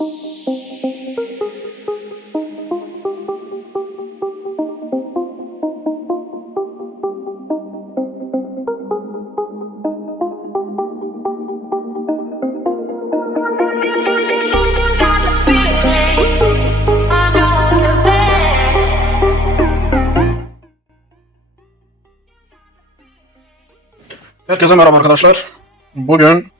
Herkese merhaba arkadaşlar. Bugün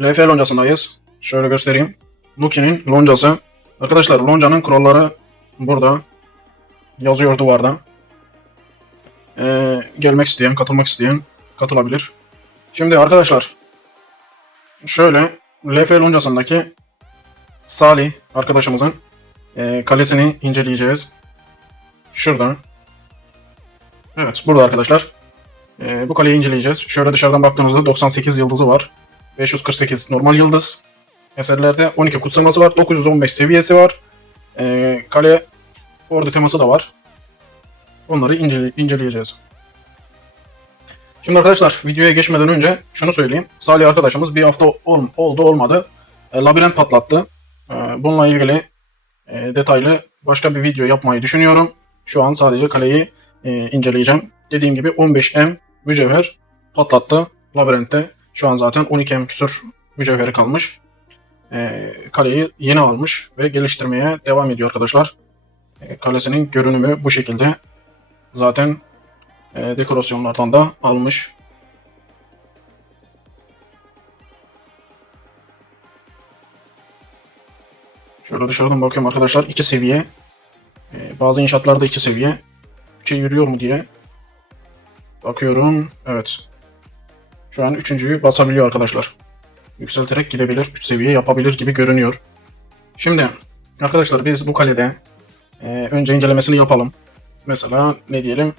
LF loncasındayız. Şöyle göstereyim. Luki'nin loncası. Arkadaşlar loncanın kuralları burada. Yazıyor duvarda. Gelmek isteyen, katılmak isteyen katılabilir. Şimdi arkadaşlar şöyle LF loncasındaki Salih arkadaşımızın kalesini inceleyeceğiz. Şurada. Evet, burada arkadaşlar. Bu kaleyi inceleyeceğiz. Şöyle dışarıdan baktığımızda 98 yıldızı var. 548 normal yıldız. Eserlerde 12 kutsaması var. 915 seviyesi var. Kale ordu teması da var. Onları inceleyeceğiz. Şimdi arkadaşlar videoya geçmeden önce şunu söyleyeyim. Salih arkadaşımız bir hafta oldu olmadı. Labirent patlattı. Bununla ilgili detaylı başka bir video yapmayı düşünüyorum. Şu an sadece kaleyi inceleyeceğim. Dediğim gibi 15M mücevher patlattı labirentte. Şu an zaten 12M küsur mücevheri kalmış. Kaleyi yeni almış ve geliştirmeye devam ediyor arkadaşlar. Kalesinin görünümü bu şekilde. Zaten dekorasyonlardan da almış. Şöyle dışarıdan bakıyorum arkadaşlar. 2 seviye. Bazı inşaatlarda 2 seviye. 3'e yürüyor mu diye bakıyorum. Evet. Şu an 3.'yü basabiliyor arkadaşlar. Yükselterek gidebilir. 3 seviye yapabilir gibi görünüyor. Şimdi arkadaşlar biz bu kalede önce incelemesini yapalım. Mesela ne diyelim?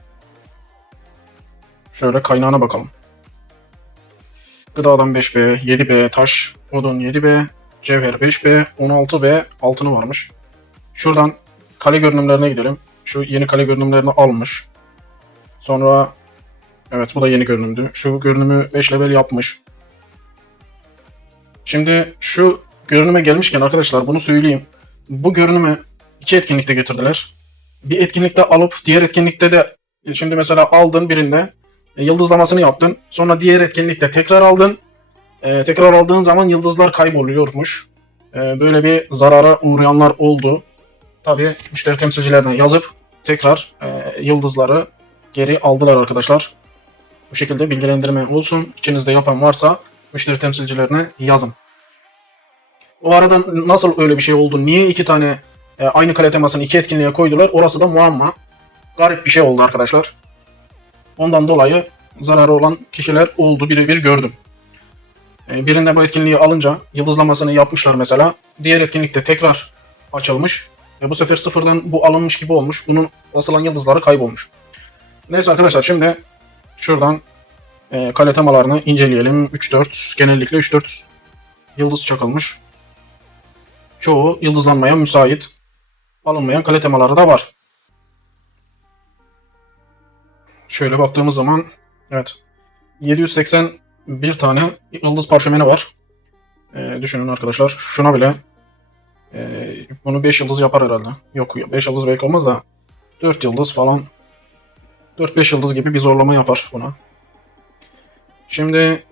Şöyle kaynağına bakalım. Gıdadan 5B, 7B, taş, odun 7B, cevher 5B, 16B, altını varmış. Şuradan kale görünümlerine gidelim. Şu yeni kale görünümlerini almış. Sonra evet, bu da yeni görünümdü. Şu görünümü 5 level yapmış. Şimdi şu görünüme gelmişken arkadaşlar bunu söyleyeyim. Bu görünümü 2 etkinlikte getirdiler. Bir etkinlikte alıp diğer etkinlikte de şimdi mesela aldın birinde yıldızlamasını yaptın. Sonra diğer etkinlikte tekrar aldın. Tekrar aldığın zaman yıldızlar kayboluyormuş. Böyle bir zarara uğrayanlar oldu. Tabii müşteri temsilcilerine yazıp tekrar yıldızları geri aldılar arkadaşlar. Bu şekilde bilgilendirme olsun. İçinizde yapan varsa müşteri temsilcilerine yazın. O arada nasıl öyle bir şey oldu? Niye 2 tane aynı kale temasını 2 etkinliğe koydular? Orası da muamma. Garip bir şey oldu arkadaşlar. Ondan dolayı zararı olan kişiler oldu. Birebir gördüm. Birinde bu etkinliği alınca yıldızlamasını yapmışlar mesela. Diğer etkinlikte tekrar açılmış. Bu sefer sıfırdan bu alınmış gibi olmuş. Bunun basılan yıldızları kaybolmuş. Neyse arkadaşlar şimdi şuradan kale temalarını inceleyelim. 3-4 genellikle 3-4 yıldız çakılmış. Çoğu yıldızlanmaya müsait. Alınmayan kale temaları da var. Şöyle baktığımız zaman evet 781 tane yıldız parşömeni var. Düşünün arkadaşlar şuna bile bunu 5 yıldız yapar herhalde. Yok 5 yıldız belki olmaz da 4 yıldız falan 4-5 yıldız gibi bir zorlama yapar buna. Şimdi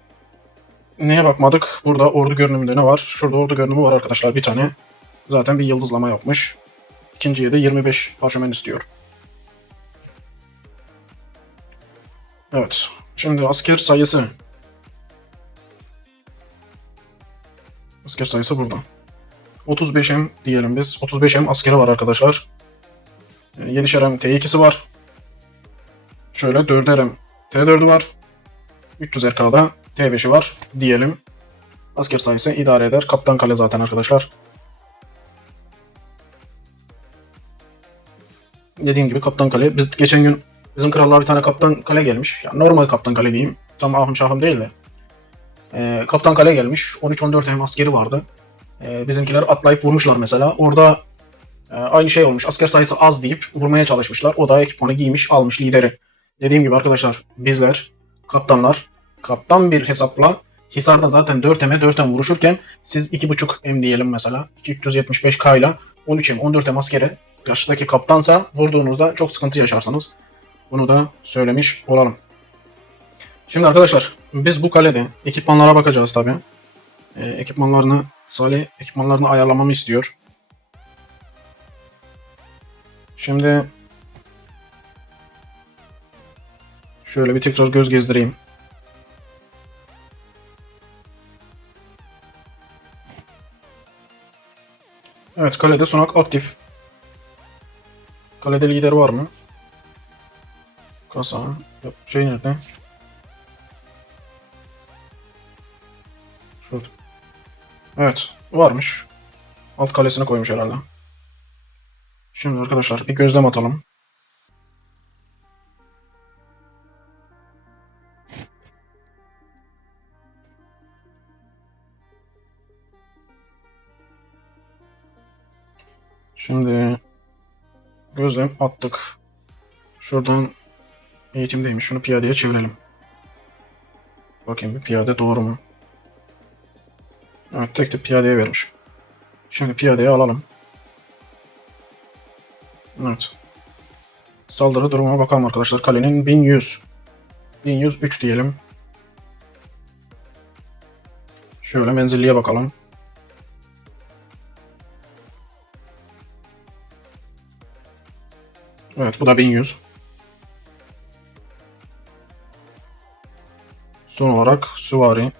neye bakmadık? Burada ordu görünümünde ne var? Şurada ordu görünümü var arkadaşlar bir tane. Zaten bir yıldızlama yapmış. İkinciye de 25 parşömen istiyor. Evet. Şimdi asker sayısı. Asker sayısı burada. 35M diyelim biz. 35M askeri var arkadaşlar. 7'şer T2'si var. Şöyle 4'er T4'ü var. 300 RK'da T5'i var diyelim. Asker sayısı idare eder. Kaptan kale zaten arkadaşlar. Dediğim gibi kaptan kale. Biz geçen gün bizim krallığa bir tane kaptan kale gelmiş. Yani normal kaptan kale diyeyim. Tam ahım şahım değil de. Kaptan kale gelmiş. 13-14 hem askeri vardı. Bizimkiler atlayıp vurmuşlar mesela. Orada aynı şey olmuş. Asker sayısı az deyip vurmaya çalışmışlar. O da ekipmanı giymiş almış lideri. Dediğim gibi arkadaşlar bizler kaptanlar kaptan bir hesapla Hisar'da zaten 4M'e 4M vuruşurken siz 2.5M diyelim mesela. 2375K ile 13M 14M askeri karşıdaki kaptansa vurduğunuzda çok sıkıntı yaşarsınız. Bunu da söylemiş olalım. Şimdi arkadaşlar biz bu kalede ekipmanlara bakacağız tabi. Salih ekipmanlarını ayarlamamı istiyor. Şimdi şöyle bir tekrar göz gezdireyim. Evet, kalede Sunak aktif. Kalede lider var mı? Kasa. Yok, şey nerede? Şurada. Evet, varmış. Alt kalesine koymuş herhalde. Şimdi arkadaşlar bir gözlem atalım. Şimdi gözlem attık. Şuradan eğitimdeymiş. Şunu piyadeye çevirelim. Bakayım bir piyade doğru mu? Evet, tek piyadeye vermiş. Şimdi piyadeye alalım. Evet. Saldırı durumuna bakalım arkadaşlar. Kalenin 1100. 1103 diyelim. Şöyle menzilliye bakalım. Evet, bu da 1100. Son olarak süvari.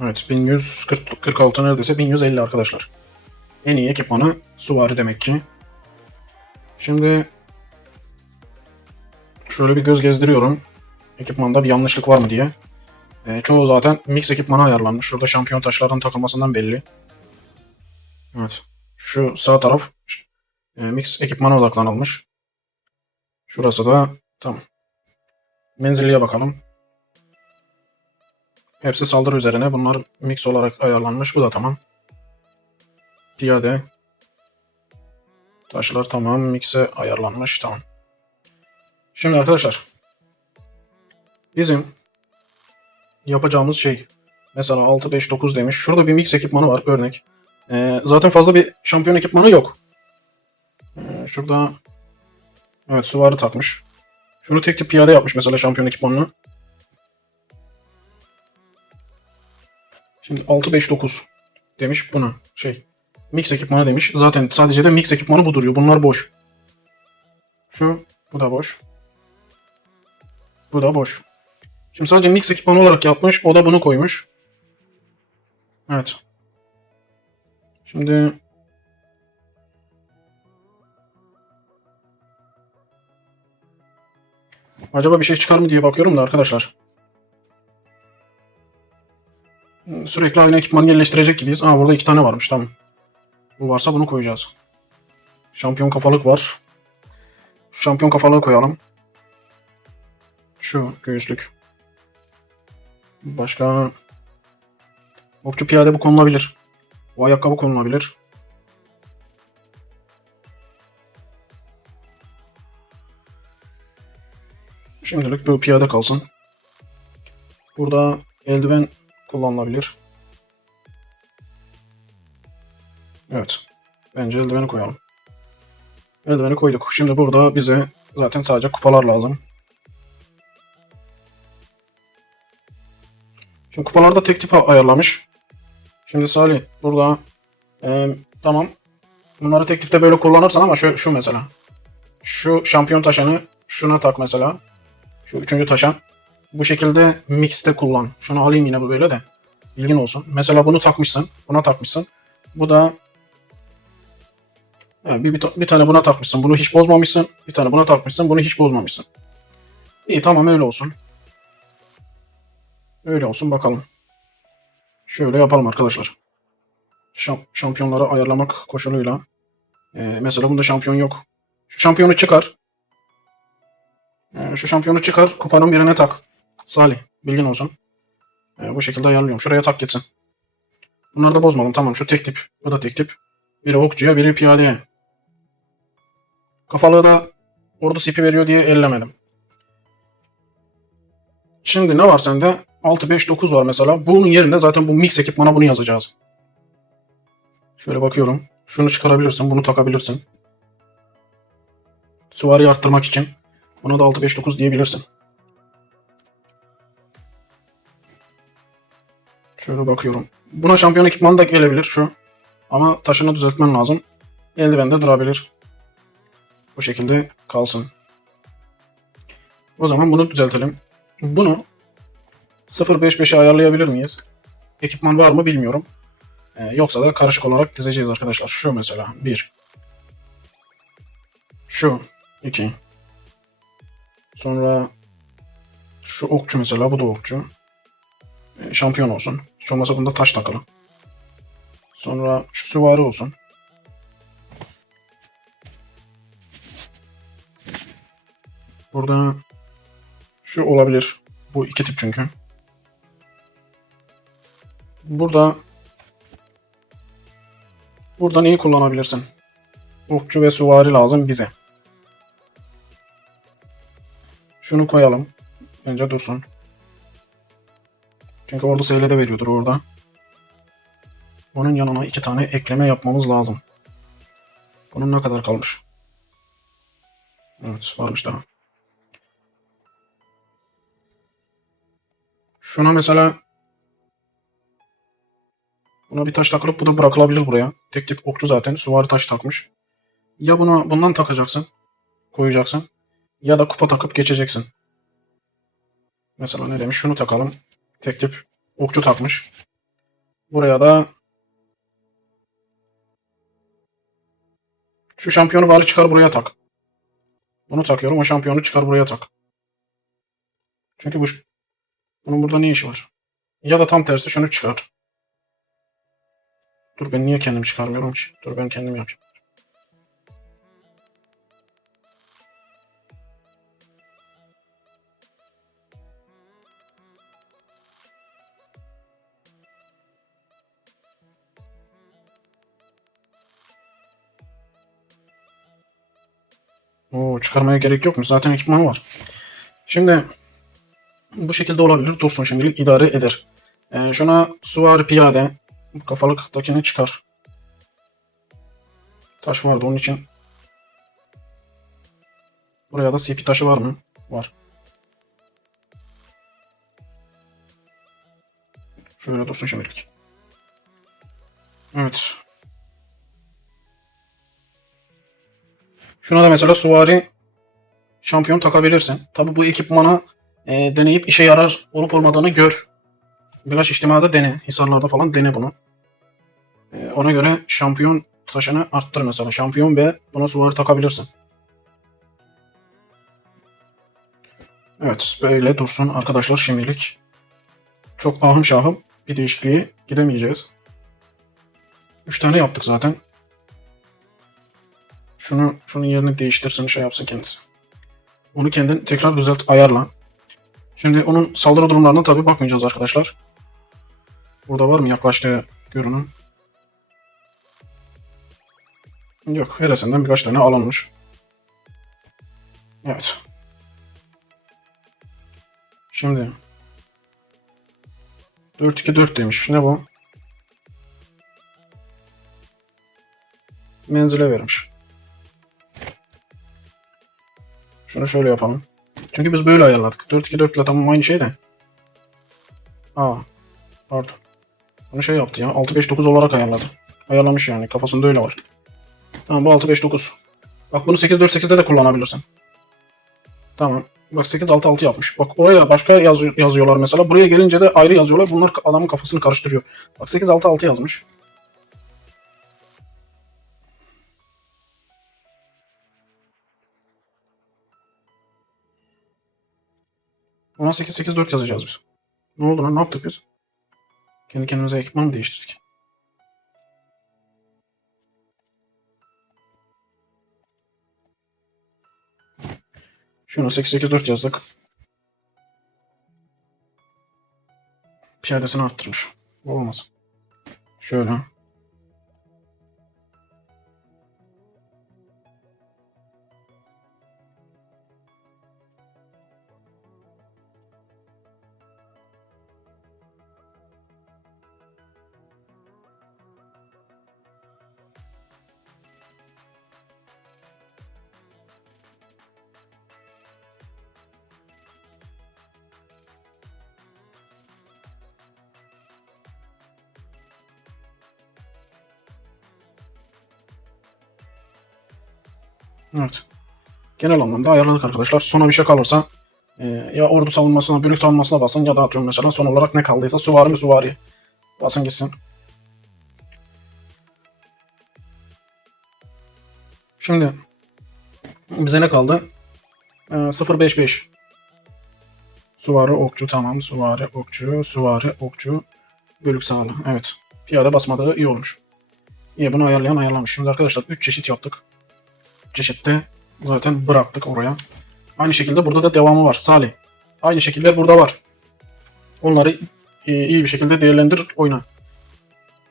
Evet, 1146 neredeyse 1150 arkadaşlar. En iyi ekipmanı süvari demek ki. Şimdi şöyle bir göz gezdiriyorum. Ekipmanda bir yanlışlık var mı diye. Çoğu zaten mix ekipmana ayarlanmış. Şurada şampiyon taşlardan takılmasından belli. Evet. Şu sağ taraf mix ekipmana odaklanılmış. Şurası da tamam. Menzilliye bakalım. Hepsi saldırı üzerine. Bunlar mix olarak ayarlanmış. Bu da tamam. Piyade. Taşlar tamam. Mix'e ayarlanmış. Tamam. Şimdi arkadaşlar. Bizim yapacağımız şey. Mesela 6-5-9 demiş. Şurada bir mix ekipmanı var örnek. Zaten fazla bir şampiyon ekipmanı yok. Şurada evet süvari takmış. Şunu tek tip piyade yapmış mesela şampiyon ekipmanını. Şimdi 6-5-9 demiş buna. Mix ekipmanı demiş. Zaten sadece de mix ekipmanı bu duruyor. Bunlar boş. Bu da boş. Bu da boş. Şimdi sadece mix ekipmanı olarak yapmış. O da bunu koymuş. Evet. Şimdi acaba bir şey çıkar mı diye bakıyorum da arkadaşlar. Sürekli aynı ekipmanı yerleştirecek gibiyiz. Burada 2 tane varmış, tamam. Bu varsa bunu koyacağız. Şampiyon kafalık var. Şampiyon kafalığı koyalım. Şu göğüslük. Başka okçu piyade bu konulabilir. Bu ayakkabı konulabilir. Şimdilik bu piyade kalsın. Burada eldiven kullanılabilir. Evet. Bence eldiveni koyalım. Eldiveni koyduk. Şimdi burada bize zaten sadece kupalar lazım. Şimdi kupalarda tek tip ayarlamış. Şimdi Salih burada tamam. Bunları tek tipte böyle kullanırsan ama şu mesela. Şu şampiyon taşını şuna tak mesela. Şu üçüncü taşan. Bu şekilde mixte kullan. Şunu alayım yine bu böyle de. Bilgin olsun. Mesela bunu takmışsın. Buna takmışsın. Bu da bir tane buna takmışsın. Bunu hiç bozmamışsın. Bir tane buna takmışsın. Bunu hiç bozmamışsın. İyi, tamam, öyle olsun. Öyle olsun bakalım. Şöyle yapalım arkadaşlar. Şampiyonları ayarlamak koşuluyla. Mesela bunda şampiyon yok. Şu şampiyonu çıkar. Kupanın birine tak. Salih, bilgin olsun. Bu şekilde ayarlıyorum. Şuraya tak gitsin. Bunları da bozmadım. Tamam, şu tek tip. Bu da tek tip. Biri okçuya, biri piyadeye. Kafalığı da Ordu CP veriyor diye ellemedim. Şimdi ne var sende? 6-5-9 var mesela. Bunun yerine zaten bu mix ekipmana bunu yazacağız. Şöyle bakıyorum. Şunu çıkarabilirsin. Bunu takabilirsin. Süvariyi arttırmak için. Buna da 6-5-9 diyebilirsin. Şöyle bakıyorum. Buna şampiyon ekipmanı da gelebilir şu. Ama taşını düzeltmen lazım. Eldivende durabilir. Bu şekilde kalsın. O zaman bunu düzeltelim. Bunu 0.5.5'e ayarlayabilir miyiz? Ekipman var mı bilmiyorum. Yoksa da karışık olarak dizeceğiz arkadaşlar. Şu mesela 1. Şu 2. Sonra şu okçu mesela, bu da okçu. Şampiyon olsun. Hiç olmazsa bunda taş takalım. Sonra şu süvari olsun. Burada şu olabilir. Bu iki tip çünkü. Burada neyi kullanabilirsin? Okçu ve süvari lazım bize. Şunu koyalım. Bence dursun. Çünkü orada SL'de veriyordur orada. Onun yanına 2 tane ekleme yapmamız lazım. Bunun ne kadar kalmış? Evet, varmış daha. Şuna mesela buna bir taş takılıp bu da bırakılabilir buraya. Tek tip okçu zaten. Süvari taş takmış. Ya bundan takacaksın. Koyacaksın. Ya da kupa takıp geçeceksin. Mesela ne demiş? Şunu takalım. Tek tip okçu takmış. Buraya da şu şampiyonu bari çıkar buraya tak. Bunu takıyorum. O şampiyonu çıkar buraya tak. Çünkü bunun burada ne işi var? Ya da tam tersi şunu çıkar. Dur, ben niye kendim çıkarmıyorum ki? Dur, ben kendim yapayım. Oo, çıkarmaya gerek yokmuş. Zaten ekipman var. Şimdi bu şekilde olabilir. Dursun, şimdilik idare eder. Şuna süvari piyade. Kafalıktakini çıkar. Taş vardı onun için. Buraya da CP taşı var mı? Var. Şöyle dursun şimdilik. Evet. Şuna da mesela süvari şampiyon takabilirsin. Tabi bu ekipmana deneyip işe yarar olup olmadığını gör. Birkaç ihtimalde dene. Hisarlarda falan dene bunu. Ona göre şampiyon taşını arttır mesela. Şampiyon ve buna süvari takabilirsin. Evet, böyle dursun arkadaşlar şimdilik. Çok ahım şahım bir değişikliğe gidemeyeceğiz. 3 tane yaptık zaten. Şunun yerini değiştirsin, şey yapsın kendisi. Onu kendin tekrar düzelt, ayarla. Şimdi onun saldırı durumlarına tabi bakmayacağız arkadaşlar. Burada var mı yaklaştığı görünüm? Yok, helesinden birkaç tane alınmış. Evet. Şimdi 4-2-4 demiş. Ne bu? Menzile vermiş. Şunu şöyle yapalım. Çünkü biz böyle ayarladık. 4-2-4 ile tamam aynı şey de. Aa, pardon. Bunu şey yaptı ya. 6-5-9 olarak ayarladı. Ayarlamış yani. Kafasında öyle var. Tamam, bu 6-5-9. Bak, bunu 8-4-8'de de kullanabilirsin. Tamam. Bak, 8-6-6 yapmış. Bak, oraya başka yazıyorlar mesela. Buraya gelince de ayrı yazıyorlar. Bunlar adamın kafasını karıştırıyor. Bak, 8-6-6 yazmış. Ona 8-8-4 yazacağız biz. Ne oldu lan? Ne yaptık biz? Kendi kendimize ekipman mı değiştirdik? Şunu 8-8-4 yazdık. Piyadesini arttırmış. Olmaz. Şöyle. Evet. Genel anlamda ayarladık arkadaşlar. Sona bir şey kalırsa ya ordu savunmasına, bölük savunmasına basın ya da atıyorum mesela son olarak ne kaldıysa süvari mi süvari. Basın gitsin. Şimdi bize ne kaldı? 0-5-5. Süvari okçu tamam. Süvari okçu, süvari okçu. Bölük sağlı. Evet. Piyade basmadığı iyi olmuş. İyi, bunu ayarlayan ayarlamış. Şimdi arkadaşlar 3 çeşit yaptık. 3 çeşitte zaten bıraktık oraya. Aynı şekilde burada da devamı var. Salih. Aynı şekiller burada var. Onları iyi bir şekilde değerlendir, oyna.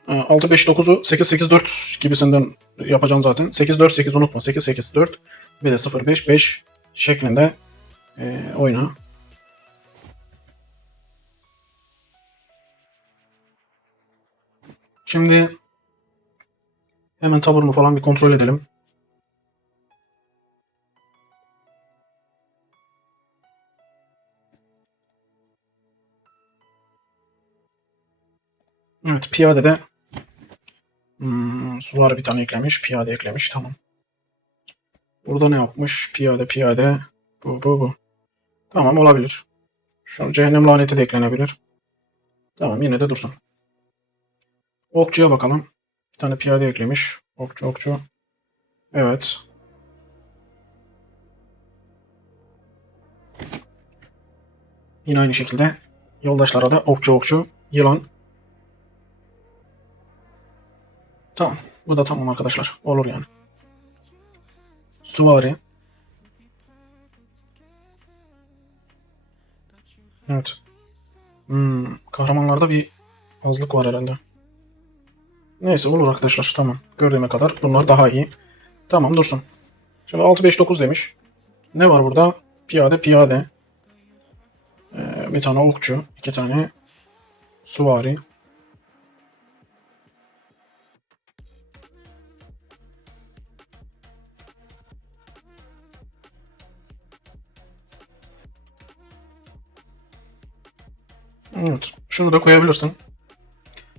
6-5-9'u 8-8-4 gibisinden yapacaksın zaten. 8-4-8 unutma. 8-8-4 ve de 0-5-5 şeklinde oyna. Şimdi hemen taburunu falan bir kontrol edelim. Evet, piyadede sular bir tane eklemiş. Piyade eklemiş. Tamam. Burada ne yapmış? Piyade piyade. Bu. Tamam, olabilir. Şu cehennem laneti de eklenebilir. Tamam, yine de dursun. Okçuya bakalım. Bir tane piyade eklemiş. Okçu. Evet. Yine aynı şekilde yoldaşlara da okçu, yılan. Tamam. Bu da tamam arkadaşlar. Olur yani. Süvari. Evet. Kahramanlarda bir azlık var herhalde. Neyse, olur arkadaşlar. Tamam. Gördüğüme kadar bunlar daha iyi. Tamam, dursun. Şimdi 6-5-9 demiş. Ne var burada? Piyade. Bir tane okçu. 2 tane süvari. Evet. Şunu da koyabilirsin.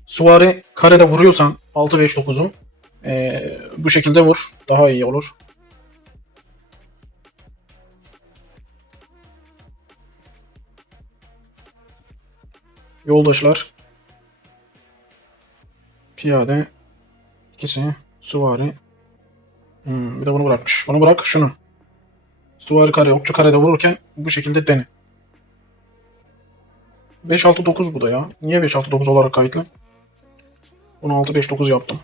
Süvari karede vuruyorsan 6-5-9'u bu şekilde vur. Daha iyi olur. Yoldaşlar. Piyade. İkisi. Süvari. Bir de bunu bırakmış. Bunu bırak, şunu. Süvari kare, okçu karede vururken bu şekilde dene. 5-6-9 bu da ya. Niye 5-6-9 olarak kayıtlı? Bunu 6-5-9 yaptım.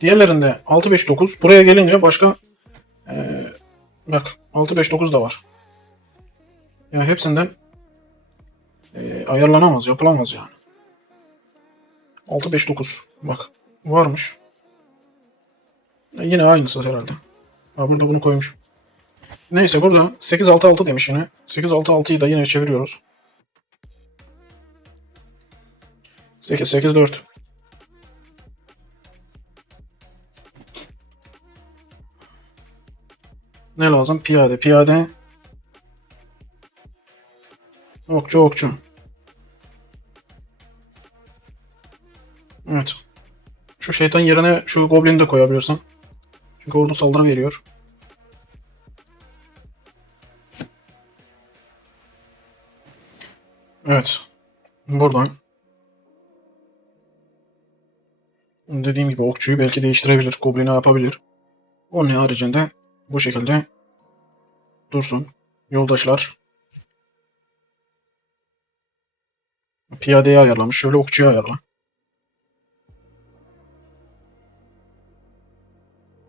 Diğerlerinde 6-5-9. Buraya gelince başka bak 6-5-9 da var. Yani hepsinden ayarlanamaz, yapılamaz yani. 6-5-9. Bak, varmış. Yine aynısı herhalde. Ha, burada bunu koymuş. Neyse, burada 8-6-6 demiş yine. 8-6-6'yı da yine çeviriyoruz. 8-8-4. Ne lazım? Piyade. Okçu. Evet. Şu şeytan yerine şu goblini de koyabilirsin. Çünkü ordu saldırı veriyor. Evet. Buradan dediğim gibi okçuyu belki değiştirebilir. Goblin'i yapabilir. Onun haricinde bu şekilde dursun. Yoldaşlar. Piyadeyi ayarlamış. Şöyle okçuyu ayarla.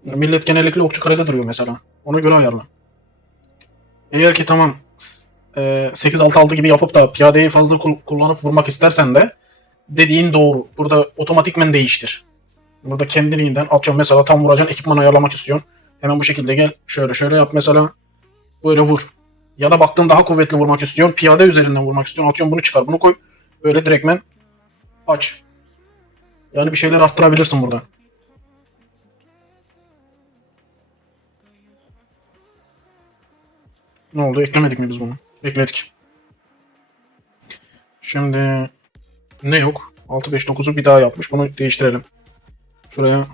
Millet genellikle okçu karede duruyor mesela. Ona göre ayarla. Eğer ki tamam 8-6-6 gibi yapıp da piyadeyi fazla kullanıp vurmak istersen de dediğin doğru. Burada otomatikmen değiştir. Burada kendiliğinden atıyorum, mesela tam vuracaksın, ekipman ayarlamak istiyorsun. Hemen bu şekilde gel. Şöyle yap mesela. Böyle vur. Ya da baktın daha kuvvetli vurmak istiyorsun. Piyade üzerinden vurmak istiyorsun. Atıyorum, bunu çıkar, bunu koy. Böyle direktmen aç. Yani bir şeyler arttırabilirsin burada. Ne oldu? Eklemedik mi biz bunu? Ekledik. Şimdi ne yok? 6-5-9'u bir daha yapmış. Bunu değiştirelim. Şuraya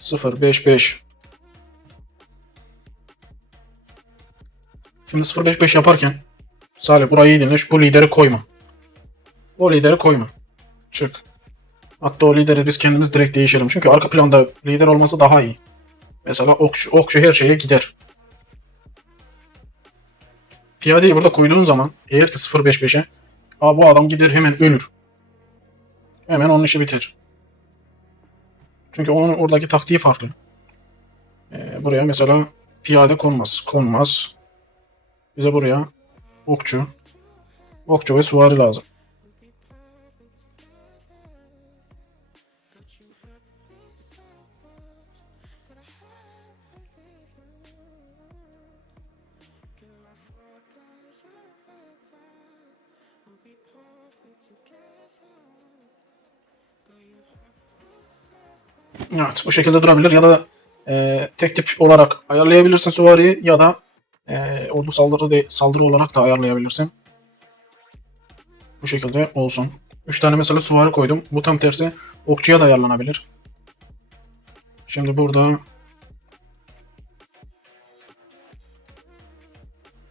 0-5-5. Şimdi 0-5-5 yaparken Salih burayı iyi dinle. Bu lideri koyma. O lideri koyma. Çık. Hatta o lideri biz kendimiz direkt değişelim. Çünkü arka planda lider olması daha iyi. Mesela okçu her şeye gider. Piyadeyi burada koyduğun zaman eğer ki 0-5-5'e bu adam gider hemen ölür. Hemen onun işi biter. Çünkü onun oradaki taktiği farklı. Buraya mesela piyade konmaz. Konmaz. Bize buraya okçu. Okçu ve süvari lazım. Evet, bu şekilde durabilir ya da tek tip olarak ayarlayabilirsin süvariyi ya da ordu saldırı olarak da ayarlayabilirsin. Bu şekilde olsun. 3 tane mesela süvari koydum. Bu tam tersi okçuya da ayarlanabilir. Şimdi burada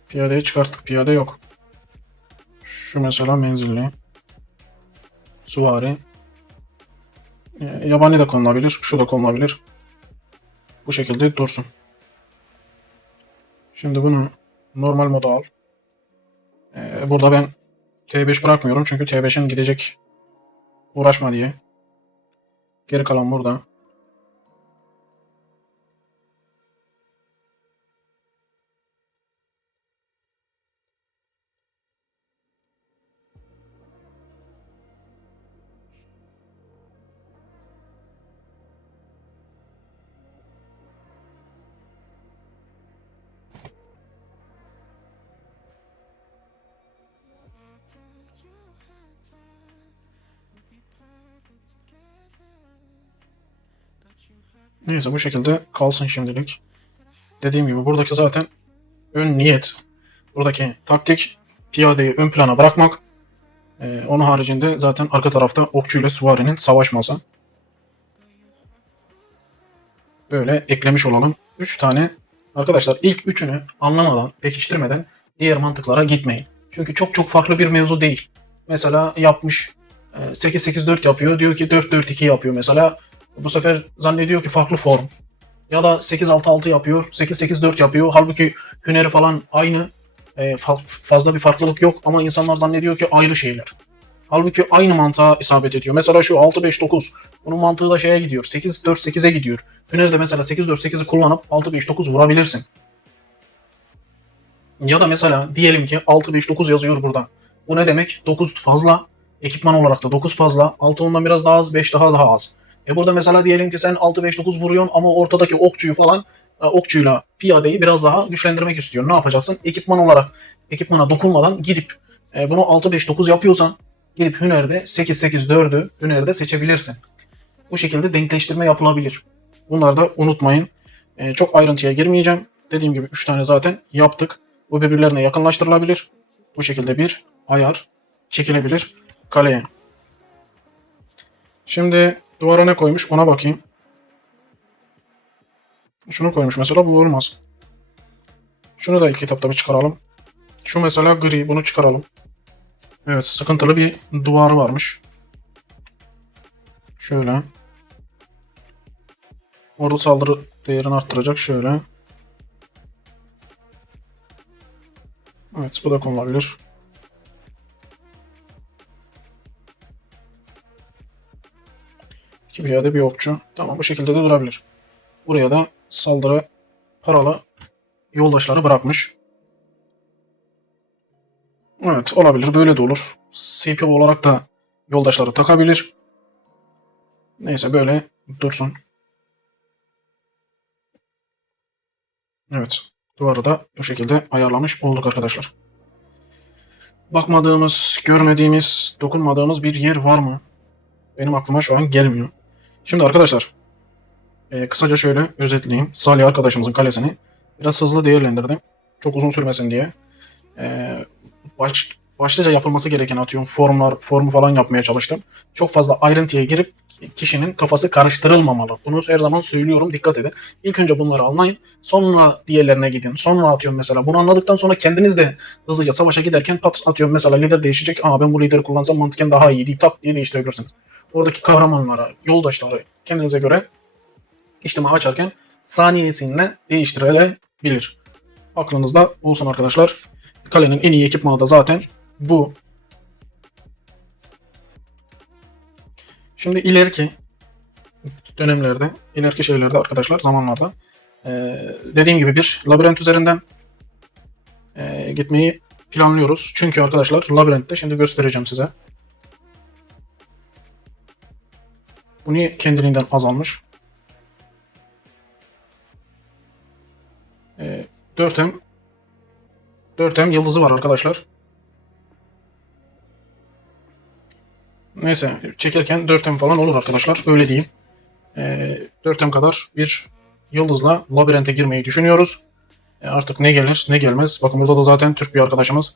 piyadeyi çıkarttık. Piyade yok. Şu mesela menzilli. Süvari. Yabani de konulabilir. Şu da konulabilir. Bu şekilde dursun. Şimdi bunu normal moda al. Burada ben T5 bırakmıyorum çünkü T5'in gidecek uğraşma diye. Geri kalan burada. Neyse bu şekilde kalsın şimdilik. Dediğim gibi buradaki zaten ön niyet. Buradaki taktik piyadeyi ön plana bırakmak. Onun haricinde zaten arka tarafta okçu ile süvarinin savaşması. Böyle eklemiş olalım. 3 tane. Arkadaşlar ilk üçünü anlamadan, pekiştirmeden diğer mantıklara gitmeyin. Çünkü çok farklı bir mevzu değil. Mesela yapmış 8-8-4 yapıyor. Diyor ki 4-4-2 yapıyor mesela. Bu sefer zannediyor ki farklı form. Ya da 8-6-6 yapıyor. 8-8-4 yapıyor. Halbuki hüneri falan aynı. Fazla bir farklılık yok ama insanlar zannediyor ki ayrı şeyler. Halbuki aynı mantığa isabet ediyor. Mesela şu 6-5-9. Bunun mantığı da şeye gidiyor. 8-4-8'e gidiyor. Hüner'de mesela 8-4-8'i kullanıp 6-5-9 vurabilirsin. Ya da mesela diyelim ki 6-5-9 yazıyor burada. Bu ne demek? 9 fazla. Ekipman olarak da 9 fazla. 6 ondan biraz daha az, 5 daha az. Burada mesela diyelim ki sen 6-5-9 vuruyorsun ama ortadaki okçuyu falan okçuyla piyadeyi biraz daha güçlendirmek istiyorsun. Ne yapacaksın? Ekipman olarak ekipmana dokunmadan gidip bunu 6-5-9 yapıyorsan gidip Hüner'de 8-8-4'ü Hüner'de seçebilirsin. Bu şekilde denkleştirme yapılabilir. Bunları da unutmayın. Çok ayrıntıya girmeyeceğim. Dediğim gibi 3 tane zaten yaptık. Bu birbirlerine yakınlaştırılabilir. Bu şekilde bir ayar çekilebilir kaleye. Şimdi duvara ne koymuş ona bakayım. Şunu koymuş mesela, bu olmaz. Şunu da ilk etapta bir çıkaralım. Şu mesela gri, bunu çıkaralım. Evet, sıkıntılı bir duvarı varmış. Şöyle. Orada saldırı değerini arttıracak şöyle. Evet, bu da konulabilir. İki piyade bir okçu. Tamam, bu şekilde de durabilir. Buraya da saldırı paralı yoldaşları bırakmış. Evet, olabilir. Böyle de olur. CPU olarak da yoldaşları takabilir. Neyse, böyle dursun. Evet. Duvarı da bu şekilde ayarlamış olduk arkadaşlar. Bakmadığımız, görmediğimiz, dokunmadığımız bir yer var mı? Benim aklıma şu an gelmiyor. Şimdi arkadaşlar, kısaca şöyle özetleyeyim. Salih arkadaşımızın kalesini biraz hızlı değerlendirdim. Çok uzun sürmesin diye. E, başlıca yapılması gereken atıyorum formu falan yapmaya çalıştım. Çok fazla ayrıntıya girip kişinin kafası karıştırılmamalı. Bunu her zaman söylüyorum, dikkat edin. İlk önce bunları anlayın. Sonra diğerlerine gidin. Sonra atıyorum mesela. Bunu anladıktan sonra kendiniz de hızlıca savaşa giderken pat atıyorum mesela lider değişecek. Ben bu lideri kullansam mantıken daha iyi deyip tak diye değiştirebilirsiniz. Oradaki kahramanlara, yoldaşları kendinize göre içtima açarken saniyesinde değiştirilebilir. Aklınızda olsun arkadaşlar. Kalenin en iyi ekipmanı da zaten bu. Şimdi ileriki dönemlerde, ileriki şeylerde arkadaşlar, zamanlarda dediğim gibi bir labirent üzerinden gitmeyi planlıyoruz. Çünkü arkadaşlar labirentte şimdi göstereceğim size. Bu niye kendiliğinden azalmış? 4M yıldızı var arkadaşlar. Neyse çekerken 4M falan olur arkadaşlar. Öyle diyeyim. 4M kadar bir yıldızla labirente girmeyi düşünüyoruz. Artık ne gelir ne gelmez. Bakın burada da zaten Türk bir arkadaşımız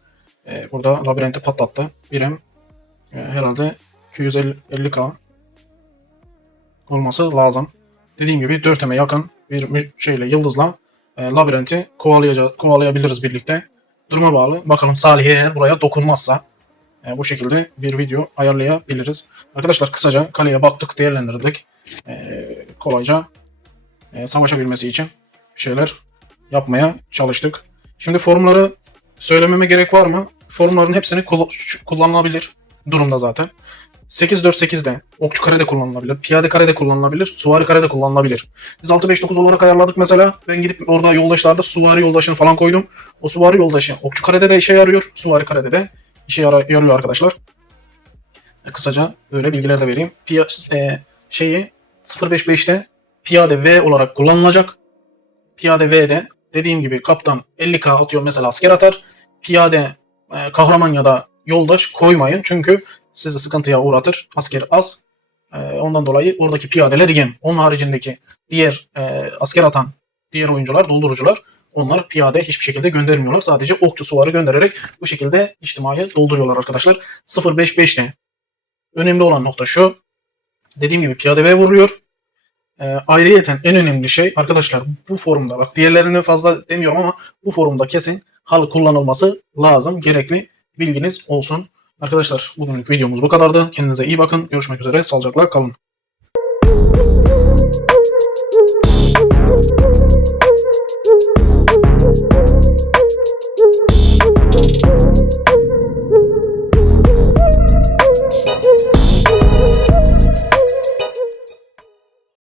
burada labirenti patlattı. 1M herhalde 250k olması lazım. Dediğim gibi 4M'e yakın bir şeyle yıldızla labirenti kovalayabiliriz birlikte. Duruma bağlı. Bakalım Salih eğer buraya dokunmazsa bu şekilde bir video ayarlayabiliriz. Arkadaşlar kısaca kaleye baktık, değerlendirdik. Kolayca savaşabilmesi için bir şeyler yapmaya çalıştık. Şimdi formları söylememe gerek var mı? Formların hepsini kullanılabilir durumda zaten. 8-4-8'de okçu karede kullanılabilir, piyade karede kullanılabilir, suvari karede kullanılabilir. Biz 6-5-9 olarak ayarladık mesela. Ben gidip orada yoldaşlarda suvari yoldaşını falan koydum. O suvari yoldaşı okçu karede de işe yarıyor, suvari karede de işe yarıyor arkadaşlar. Kısaca böyle bilgiler de vereyim. 0-5-5'te piyade V olarak kullanılacak. Piyade V'de dediğim gibi kaptan 50k atıyor mesela, asker atar. Piyade kahraman ya da yoldaş koymayın çünkü sizi sıkıntıya uğratır. Asker az. Ondan dolayı oradaki piyadeler yem. Onun haricindeki diğer asker atan diğer oyuncular, doldurucular, onlar piyade hiçbir şekilde göndermiyorlar. Sadece okçu suvarı göndererek bu şekilde içtimayı dolduruyorlar arkadaşlar. 0-5-5'te önemli olan nokta şu. Dediğim gibi piyade V vuruyor. Ayrıyeten en önemli şey arkadaşlar, bu forumda, bak diğerlerini fazla demiyorum ama bu forumda kesin halı kullanılması lazım. Gerekli bilginiz olsun. Arkadaşlar bugünlük videomuz bu kadardı. Kendinize iyi bakın. Görüşmek üzere. Sağlıcakla kalın.